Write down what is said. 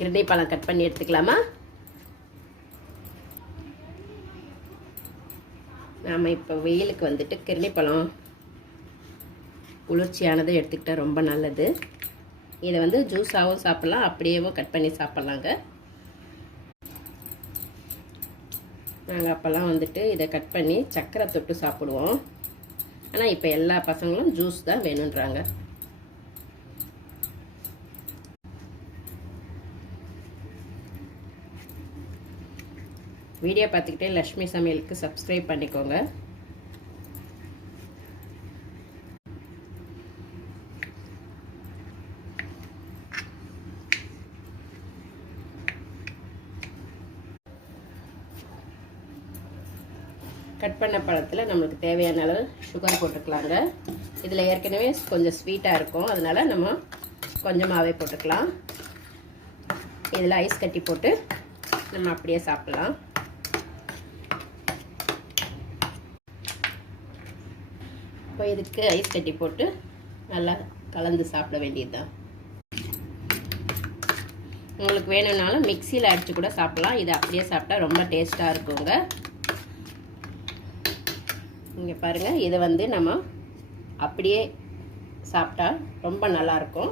கிருணை பழம் கட் பண்ணி எடுத்துக்கலாமா? நாம் இப்போ வெயிலுக்கு வந்துட்டு கிருணை பழம் குளிர்ச்சியானதை எடுத்துக்கிட்டால் ரொம்ப நல்லது. இதை வந்து ஜூஸாகவும் சாப்பிட்லாம், அப்படியேவும் கட் பண்ணி சாப்பிட்லாங்க. நாங்கள் அப்போல்லாம் வந்துட்டு இதை கட் பண்ணி சக்கரை தொட்டு சாப்பிடுவோம். ஆனால் இப்போ எல்லா பசங்களும் ஜூஸ் தான் வேணுன்றாங்க. வீடியோ பார்த்துக்கிட்டே லக்ஷ்மி சமையலுக்கு சப்ஸ்கிரைப் பண்ணிக்கோங்க. கட் பண்ண பழத்தில் நம்மளுக்கு தேவையான அளவு சுகர் போட்டுக்கலாங்க. இதில் ஏற்கனவே கொஞ்சம் ஸ்வீட்டாக இருக்கும், அதனால் நம்ம கொஞ்சமாகவே போட்டுக்கலாம். இதில் ஐஸ் கட்டி போட்டு நம்ம அப்படியே சாப்பிட்லாம். இப்போ இதுக்கு ஐஸ் கட்டி போட்டு நல்லா கலந்து சாப்பிட வேண்டியது தான். உங்களுக்கு வேணும்னாலும் மிக்சியில் அடித்து கூட சாப்பிட்லாம். இதை அப்படியே சாப்பிட்டா ரொம்ப டேஸ்ட்டாக இருக்குங்க. இங்கே பாருங்கள், இதை வந்து நம்ம அப்படியே சாப்பிட்டா ரொம்ப நல்லாயிருக்கும்.